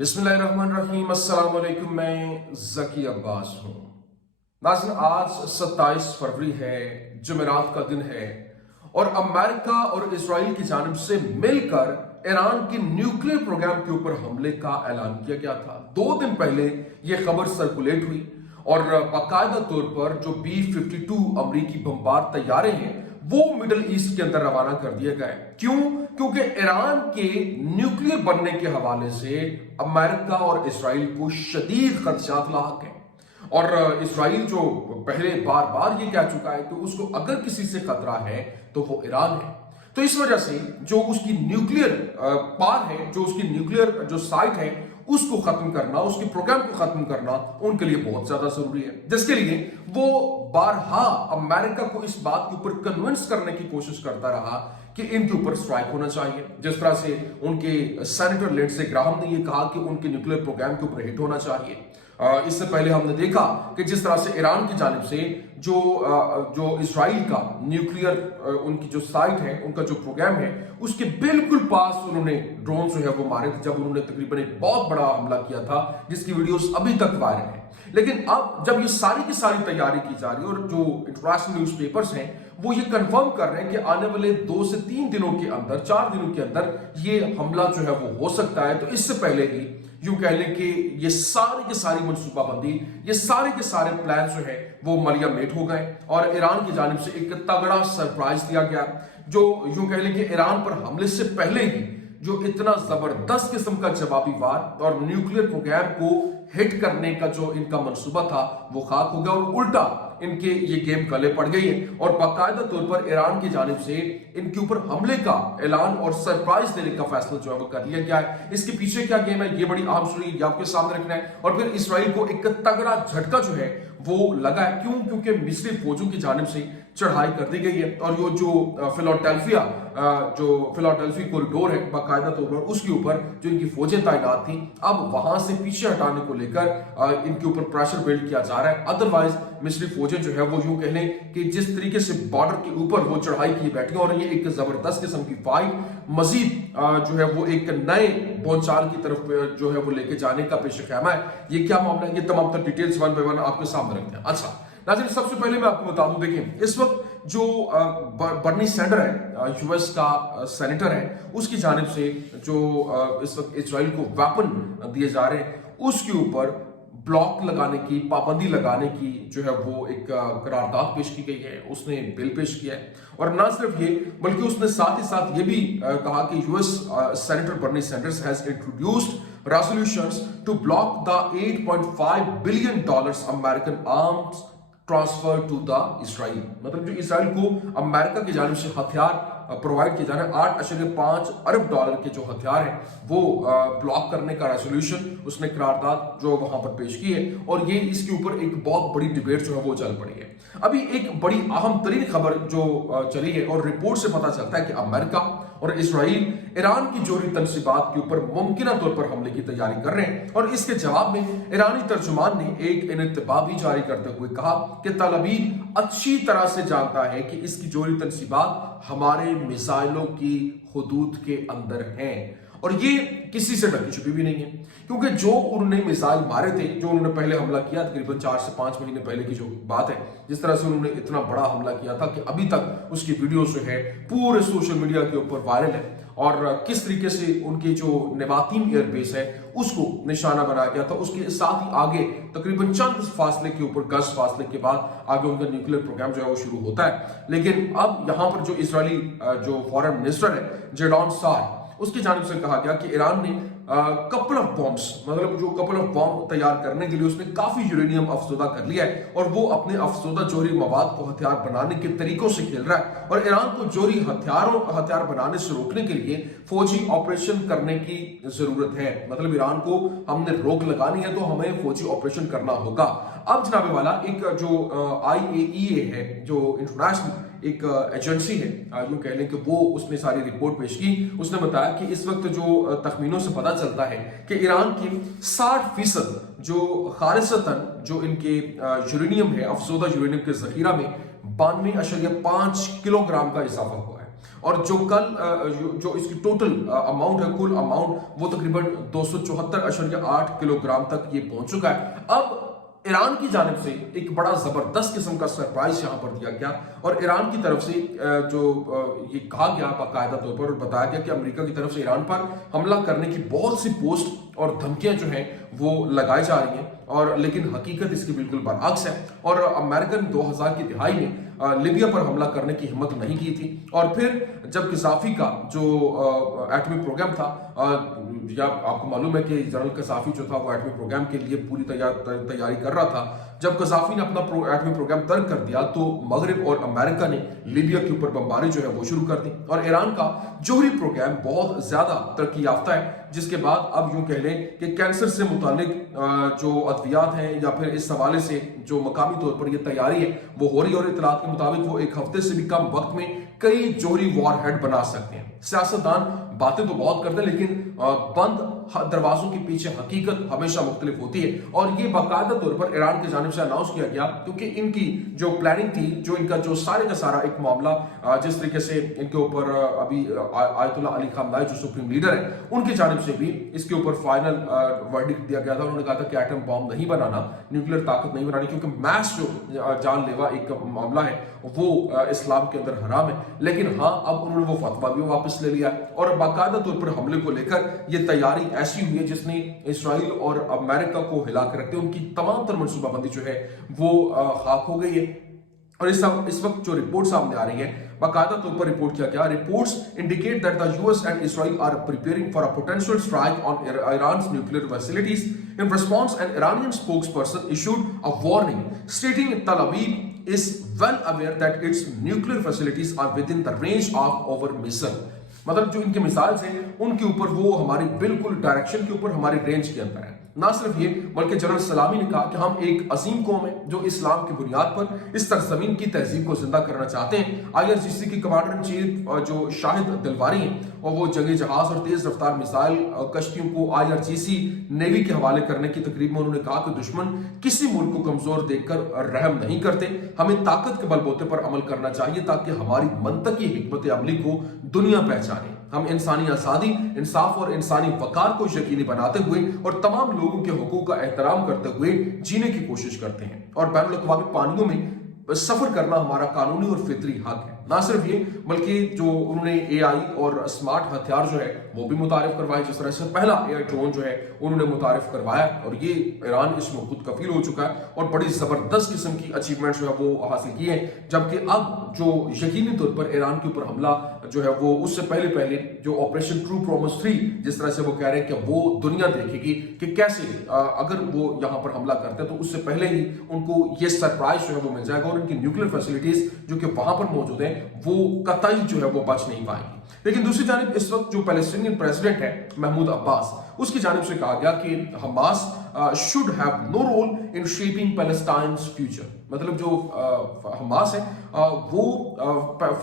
बिस्मिल्लाहिर्रहमानिर्रहीम, अस्सलाम वालेकुम। मैं ज़की अब्बास हूँ। नाज़रीन, आज 27 फरवरी है, जुमेरात का दिन है और अमेरिका और इजराइल की जानिब से मिलकर ईरान के न्यूक्लियर प्रोग्राम के ऊपर हमले का ऐलान किया गया था। 2 दिन पहले यह खबर सर्कुलेट हुई और बाकायदा तौर पर जो B-52 अमरीकी बमबार तैयारे हैं वो मिडल ईस्ट के अंदर रवाना कर दिए गए। क्यों? क्योंकि ईरान के न्यूक्लियर बनने के हवाले से अमेरिका और इजराइल को शदीद खदशात लाहक हैं और इजराइल जो पहले बार बार ये कह चुका है कि उसको अगर किसी से खतरा है तो वो ईरान है। तो इस वजह से जो उसकी न्यूक्लियर पार है, जो उसकी न्यूक्लियर जो साइट है, उसको खत्म करना, उसके प्रोग्राम को खत्म करना उनके लिए बहुत ज्यादा जरूरी है, जिसके लिए वो बारहा अमेरिका को इस बात के ऊपर कन्विंस करने की कोशिश करता रहा कि इनके ऊपर स्ट्राइक होना चाहिए। जिस तरह से उनके सेनेटर लिंडसे ग्राहम ने यह कहा कि उनके न्यूक्लियर प्रोग्राम के ऊपर हिट होना चाहिए। इससे पहले हमने देखा कि जिस तरह से ईरान की जानिब से जो इजराइल का न्यूक्लियर उनकी जो साइट है, उनका जो प्रोग्राम है, उसके बिल्कुल पास उन्होंने ड्रोन जो है वो मारे थे, जब उन्होंने तकरीबन एक बहुत बड़ा हमला किया था जिसकी वीडियोस अभी तक वायरल है। लेकिन अब जब ये सारी की सारी तैयारी की जा रही है और जो इंटरनेशनल न्यूज़पेपर्स हैं वो ये कंफर्म कर रहे हैं कि आने वाले 2 से 3 दिनों के अंदर, 4 दिनों के अंदर ये हमला जो है वो हो सकता है। तो इससे पहले ही यूं कह लें कि ये सारी की सारी मनसूबाबंदी, ये सारे के सारे प्लान जो है वो मलिया मेट हो गए और ईरान की जानिब से एक तगड़ा सरप्राइज दिया गया, जो यूं कह लें कि ईरान पर हमले से पहले ही जो इतना जबरदस्त किस्म का जवाबी वार और न्यूक्लियर प्रोग्राम को हिट करने का जो इनका मंसूबा था वो खाक हो गया और उल्टा इनके ये गेम गले पड़ गई है और बाकायदा तौर पर ईरान की जानिब से इनके ऊपर हमले का ऐलान और सरप्राइज देने का फैसला जो है वो कर लिया गया है। इसके पीछे क्या गेम है, ये बड़ी अहम स्टोरी ये आपके सामने रखना है। और फिर इजराइल को एक तगड़ा झटका जो है वो लगा है। क्यों? क्योंकि मिस्री फौजों की जानिब से चढ़ाई कर दी गई है और ये जो फिलाडेल्फिया कॉरिडोर है बाकायदा तौर पर उसके ऊपर जो इनकी फौजें तैनात थी, अब वहां से पीछे हटाने को लेकर इनके ऊपर प्रेशर बिल्ड किया जा रहा है। अदरवाइज मिस्री फौजें जो है वो यूं कह लें कि जिस तरीके से बॉर्डर के ऊपर वो चढ़ाई की बैठी और ये एक जबरदस्त किस्म की फाइट मजीद जो है वो एक नए बोलचाल की तरफ जो है वो लेके जाने का पेश ख्यामा है। ये क्या मामला है, ये तमाम तर डिटेल्स 1 बाय 1 आपके सामने रखते हैं। अच्छा नाज़रीन, सबसे पहले मैं आपको बता दूं, देखिए इस वक्त जो बर्नी सैंडर है, यूएस का सेनेटर है, उसकी जानिब से जो इस वक्त इजराइल को वेपन दिए जा रहे हैं उसके ऊपर ब्लॉक लगाने की, पाबंदी लगाने की जो है वो एक करारदाद पेश की गई है। उसने बिल पेश किया है और ना सिर्फ ये बल्कि उसने साथ ही साथ ये भी कहा कि US senator Bernie Sanders has introduced resolutions to block the $8.5 billion American arms transfer to the Israel. मतलब जो इजराइल को अमेरिका की जानिब से हथियार प्रोवाइड किए जा रहे हैं, $8.5 अरब के जो हथियार हैं वो ब्लॉक करने का रेजोल्यूशन उसने करारदाद जो वहां पर पेश की है और ये इसके ऊपर एक बहुत बड़ी डिबेट जो है वो चल पड़ी है। अभी एक बड़ी अहम तरीन खबर जो चली है और रिपोर्ट से पता चलता है कि अमेरिका और इजराइल ईरान की जोहरी तनसीबात के ऊपर मुमकिन तौर पर हमले की तैयारी कर रहे हैं और इसके जवाब में ईरानी तर्जुमान ने एक इनतबा भी जारी करते हुए कहा कि तल अवीव अच्छी तरह से जानता है कि इसकी जोहरी तनसीबात हमारे मिसाइलों की हुदूद के अंदर हैं और ये किसी से ढकी छुपी भी नहीं है, क्योंकि जो उन्होंने मिसाइल मारे थे, जो उन्होंने पहले हमला किया तकरीबन 4 से 5 महीने पहले की जो बात है, जिस तरह से उन्होंने इतना बड़ा हमला किया था कि अभी तक उसकी वीडियो जो है पूरे सोशल मीडिया के ऊपर वायरल है और किस तरीके से उनके जो नेवातीम एयरबेस है उसको निशाना बनाया गया था। उसके साथ ही आगे तकरीबन चंद फासले के ऊपर, गज फासले के बाद आगे उनका न्यूक्लियर प्रोग्राम जो है वो शुरू होता है। लेकिन अब यहां पर जो इजरायली जो फॉरेन मिनिस्टर है जेडॉन सार, उसकी जानिब से कहा गया कि ईरान ने कपल ऑफ बॉम्ब्स, मतलब जो कपल ऑफ बॉम्ब तैयार करने के लिए उसने काफी यूरेनियम अफसोदा कर लिया है और वो अपने अफसोदा जोहरी मवाद को हथियार बनाने के तरीकों से खेल रहा है और ईरान को जोहरी हथियार बनाने से रोकने के लिए फौजी ऑपरेशन करने की जरूरत है। मतलब ईरान को हमने रोक लगानी है तो हमें फौजी ऑपरेशन करना होगा। अब जनाबे वाला एक जो IAEA है, जो इंटरनेशनल एक एजेंसी है, यूं कह लें कि वो उसने सारी रिपोर्ट पेश की। उसने बताया कि इस वक्त जो तखमीनों से पता चलता है कि ईरान की 60% जो खालिसतन जो इनके यूरेनियम है, अफसोदा यूरेनियम के जखीरा में 92.5 किलोग्राम का इजाफा हुआ है और जो जो इसकी टोटल अमाउंट है, कुल अमाउंट, वो तकरीबन 274.8 किलोग्राम तक ये पहुंच चुका है। अब ईरान की जानिब से एक बड़ा जबरदस्त किस्म का सरप्राइज यहां पर दिया गया और ईरान की तरफ से जो ये कहा गया बाकायदा तौर पर और बताया गया कि अमेरिका की तरफ से ईरान पर हमला करने की बहुत सी पोस्ट और धमकियां जो हैं वो लगाई जा रही हैं, और लेकिन हकीकत इसकी बिल्कुल बरअक्स है। और अमेरिका ने 2000 की दिहाई में लीबिया पर हमला करने की हिम्मत नहीं की थी, और फिर जब कसाफी का जो एटमी प्रोग्राम था, या आपको मालूम है कि जनरल कसाफी जो था वो एटमी प्रोग्राम के लिए पूरी तैयारी कर रहा था, जब कसाफी ने अपना एटमी प्रोग्राम तर्क कर दिया तो मगरिब और अमेरिका ने लीबिया के ऊपर बमबारी जो है वो शुरू कर दी। और ईरान का जोहरी प्रोग्राम बहुत ज्यादा तरक्की याफ्ता है, जिसके बाद अब यूं कह लें कि कैंसर से मुतालिक जो अद्वियात हैं या फिर इस हवाले से जो मकामी तौर पर ये तैयारी है वो हो रही है, और इतलात के मुताबिक वो एक हफ्ते से भी कम वक्त में कई जोहरी वॉरहेड बना सकते हैं। सियासतदान बातें तो बहुत करते हैं, लेकिन बंद दरवाजों के पीछे हकीकत हमेशा मुख्तलिफ होती है, और ये बाकायदा तौर पर ईरान की जानिब से अनाउंस किया गया, क्योंकि इनकी जो प्लानिंग थी, जो इनका जो सारे का सारा एक मामला, जिस तरीके से इनके ऊपर अभी आयतुल्लाह अली खामनाई जो सुप्रीम लीडर है उनकी जानिब से भी इसके ऊपर फाइनल वर्डिक्ट दिया गया था। उन्होंने कहा था कि एटम बॉम्ब नहीं बनाना, न्यूक्लियर ताकत नहीं बनानी, क्योंकि मैस जो जानलेवा एक मामला है वो इस्लाम के अंदर हराम है। लेकिन हाँ, अब उन्होंने वो फतवा भी वापस ले लिया, और बाकायदा तौर पर हमले को लेकर ये तैयारी ऐसी हुई है जिसने इसराइल और अमेरिका को हिला कर रखते, उनकी तमाम तर मनसूबाबंदी जो है वो खाक हो गई है। और इस वक्त जो रिपोर्ट सामने आ रही है, बाकायदा तौर पर रिपोर्ट किया गया, reports indicate that the US and Israel are preparing for a potential strike on Iran's nuclear facilities. In response an Iranian spokesperson issued a warning stating Tel Aviv is well aware that its nuclear facilities are within the range of our missile. मतलब जो इनके missile हैं उनके ऊपर वो हमारी बिल्कुल direction के ऊपर, हमारी रेंज के अंदर है। ना सिर्फ ये, बल्कि जनरल सलामी ने कहा कि हम एक अजीम कौम है जो इस्लाम की बुनियाद पर इस सरजमीन की तहजीब को जिंदा करना चाहते हैं। IRGC की कमांडर इन चीफ जो शाहिद दिलवारी हैं, और वो जंगी जहाज और तेज रफ्तार मिसाइल कश्तियों को IRGC नेवी के हवाले करने की तकरीब में उन्होंने कहा कि दुश्मन किसी मुल्क को कमजोर देखकर रहम नहीं करते, हमें ताकत के बलबूते पर अमल करना चाहिए ताकि हमारी मंतकी हिकमत अमली को दुनिया पहचाने। हम इंसानी आज़ादी, इंसाफ और इंसानी वकार को यकीनी बनाते हुए और तमाम लोगों के हुकूक का एहतराम करते हुए जीने की कोशिश करते हैं, और बैनुल अक़वामी पानियों में सफर करना हमारा कानूनी और फितरी हक है। ना सिर्फ ये, बल्कि जो उन्होंने AI और स्मार्ट हथियार जो है वो भी मुतारिफ करवाए, जिस तरह से पहला एयर ड्रोन जो है उन्होंने मुतारिफ करवाया, और ये ईरान इसमें खुद कफील हो चुका है और बड़ी जबरदस्त किस्म की अचीवमेंट जो है वो हासिल की है। जबकि अब जो यकीनी तौर पर ईरान के ऊपर हमला जो है वो उससे पहले जो ऑपरेशन ट्रू प्रॉमिस 3, जिस तरह से वो कह रहे हैं कि वो दुनिया देखेगी कि कैसे अगर वो यहाँ पर हमला करते हैं तो उससे पहले ही उनको ये सरप्राइज जो है वो मिल जाएगा, और उनकी न्यूक्लियर फैसिलिटीज जो कि वहां पर मौजूद है वो कतई जो है वो बच नहीं पाएंगी। लेकिन दूसरी जानिब इस वक्त जो पैलेस्टीनियन प्रेसिडेंट है महमूद अब्बास, उसकी जानिब से कहा गया कि Hamas should have no role in shaping Palestine's future. मतलब जो हमास है वो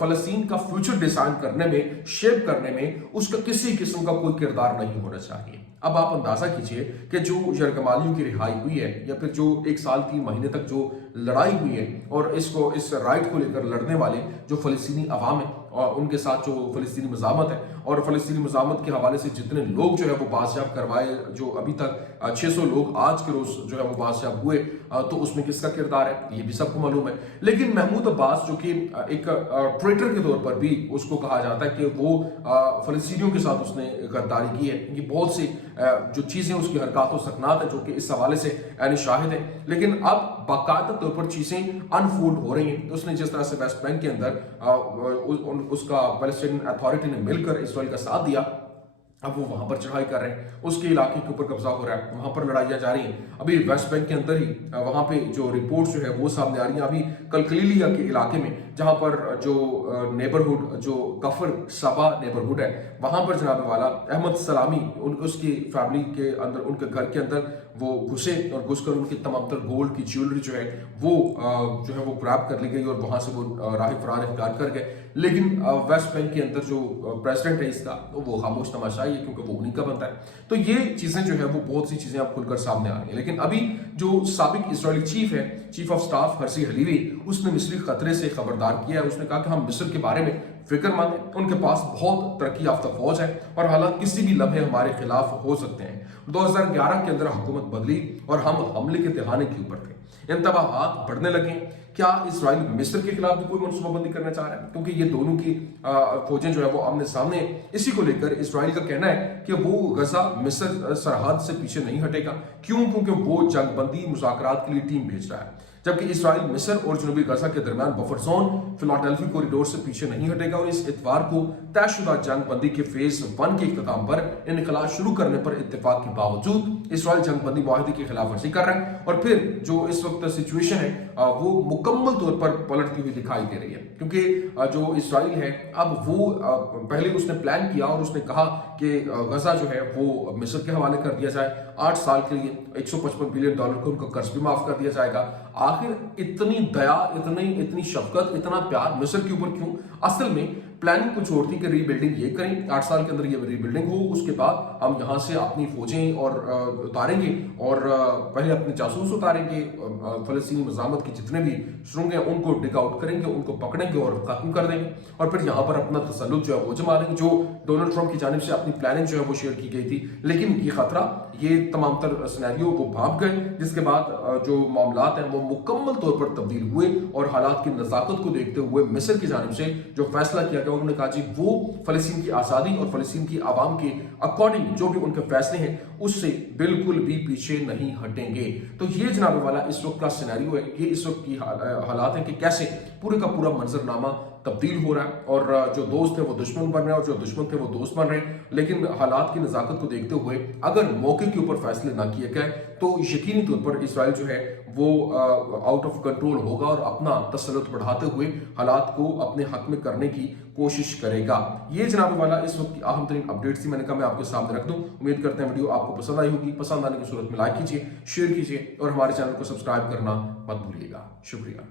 फलस्तीन का फ्यूचर डिजाइन करने में, शेप करने में उसका किसी किस्म का कोई किरदार नहीं होना चाहिए। अब आप अंदाजा कीजिए कि जो यरगमालियों की रिहाई हुई है, या फिर जो 1 साल 3 महीने तक जो लड़ाई हुई है, और इस राइट को लेकर लड़ने वाले जो फलस्तीनी अवाम है और उनके साथ जो फलस्तीनी मज़ामत है, और फलस्तीनी मज़ामत के हवाले से जितने लोग जो है वो बादशाह करवाए, जो अभी तक 600 लोग आज के रोज जो है वो बादशाह हुए, तो उसमें किसका किरदार है ये भी सबको मालूम है। लेकिन महमूद अब्बास जो कि एक ट्रेटर के तौर पर भी उसको कहा जाता है कि वो फलस्तीनियों के साथ उसने गद्दारी की है, ये बहुत सी जो चीजें उसकी हरकत और सकनात है जो कि इस हवाले से यानी शाहिद है। लेकिन अब बाकायदा तौर पर चीजें अनफोल्ड हो रही हैं। तो उसने जिस तरह से वेस्ट बैंक के अंदर उसका पैलेस्टीनियन अथॉरिटी ने मिलकर इसराइल का साथ दिया, अब वो वहां पर चढ़ाई कर रहे हैं, उसके इलाके के ऊपर कब्जा हो रहा है, वहां पर लड़ाइयां जारी हैं। अभी वेस्ट बैंक के अंदर ही वहां पे जो रिपोर्ट जो है वो सामने आ रही है, अभी कलकलीलिया के इलाके में जहां पर जो नेबरहुड जो कफर सबा नेबरहुड है, वहां पर जनाब वाला अहमद सलामी उसकी फैमिली के अंदर, उनके घर के अंदर वो घुसे और घुसकर उनकी तमाम तर गोल्ड की ज्वेलरी जो है वो ग्रैब कर ली गई और वहां से वो राह फरार इख्तियार कर गए। लेकिन वेस्ट बैंक के अंदर जो प्रेसिडेंट है इसका वो खामोश तमाशाई है, क्योंकि वो उन्हीं का बनता है। तो ये चीजें जो है वो बहुत सी चीजें अब खुलकर सामने आ रही है। लेकिन अभी जो साबिक इजरायली चीफ है, चीफ ऑफ स्टाफ हर्सी हलीवी, उसने मिस्री खतरे से खबरदार किया है। उसने कहा कि हम मिस्र के बारे में फिक्रमंद हैं, उनके पास बहुत तरक्की याफ्ता फौज है और हालात किसी भी लम्हे हमारे खिलाफ हो सकते हैं। 2011 के अंदर हुकूमत बदली और हम हमले के तिहाने के ऊपर थे। इंतबाहात बढ़ने लगे। क्या इसराइल मिस्र के खिलाफ भी कोई मनसूबाबंदी करना चाह रहा है? क्योंकि ये दोनों की फौजें जो है वो आमने सामने। इसी को लेकर इसराइल का कहना है कि वो गजा मिस्र सरहद से पीछे नहीं हटेगा। क्यों? क्योंकि वो जंगबंदी मुज़ाकरात के लिए टीम भेज रहा है, जबकि इसराइल मिस्र और जनूबी गजा के दरमियान बफर जोन फिलाडेल्फी कॉरिडोर से पीछे नहीं हटेगा और इस इतवार को तयशुदा जंगबंदी के फेज 1 के इख्तिताम पर इनकला शुरू करने पर इत्तेफाक के बावजूद इसराइल जंगबंदी मुआहदे की खिलाफ वर्जी कर रहा है और फिर जो इस वक्त सिचुएशन है वो मुकम्मल तौर पर पलटती हुई दिखाई दे रही है। क्योंकि जो इसराइल है अब वो पहले उसने प्लान किया और उसने कहा कि गजा जो है वो मिस्र के हवाले कर दिया जाए, 8 साल के लिए $155 बिलियन को उनका कर्ज भी माफ कर दिया जाएगा। आखिर इतनी दया, इतनी शफकत, इतना प्यार मिस्र के ऊपर क्यों? असल में प्लानिंग कुछ और थी कि रीबिल्डिंग ये करें, 8 साल के अंदर ये रीबिल्डिंग हो, उसके बाद हम यहाँ से अपनी फौजें और उतारेंगे और पहले अपने जासूस उतारेंगे, फलस्तीनी मज़ामत की जितने भी सुरंग हैं उनको डिग आउट करेंगे, उनको पकड़ेंगे और खत्म कर देंगे और फिर यहाँ पर अपना तसल्लुत जो है वो जमा लेंगे, जो डोनाल्ड ट्रंप की जानिब से अपनी प्लानिंग जो है वो शेयर की गई थी। लेकिन ये खतरा, ये तमाम तर सिनेरियो वो भाग गए, जिसके बाद जो मामलात हैं वो मुकम्मल तौर पर तब्दील हुए और हालात की नज़ाकत को देखते हुए मिस्र की जानिब से जो फैसला किया गया, उन्होंने कहा जी वो फलस्तीन की आज़ादी और फलस्तीन की आवाम के अकॉर्डिंग जो भी उनके फैसले हैं उससे बिल्कुल भी पीछे नहीं हटेंगे। तो ये जनाब वाला इस वक्त का सिनेरियो है, ये इस वक्त की हालात है कि कैसे पूरे का पूरा मंजरनामा तब्दील हो रहा है और जो दोस्त है वो दुश्मन बन रहे हैं और जो दुश्मन थे वो दोस्त बन रहे हैं। लेकिन हालात की नज़ाकत को देखते हुए अगर मौके के ऊपर फैसले ना किए गए तो यकीनी तौर पर इसराइल जो है वो आउट ऑफ कंट्रोल होगा और अपना तसल्लुत बढ़ाते हुए हालात को अपने हक में करने की कोशिश करेगा। ये जनाब वाला इस वक्त की अहम तरीन अपडेट्स थी, मैंने कहा मैं आपके सामने रख दूं। उम्मीद करते हैं वीडियो आपको पसंद आई होगी। पसंद आने की सूरत में लाइक कीजिए, शेयर कीजिए और हमारे चैनल को सब्सक्राइब करना मत भूलिएगा। शुक्रिया।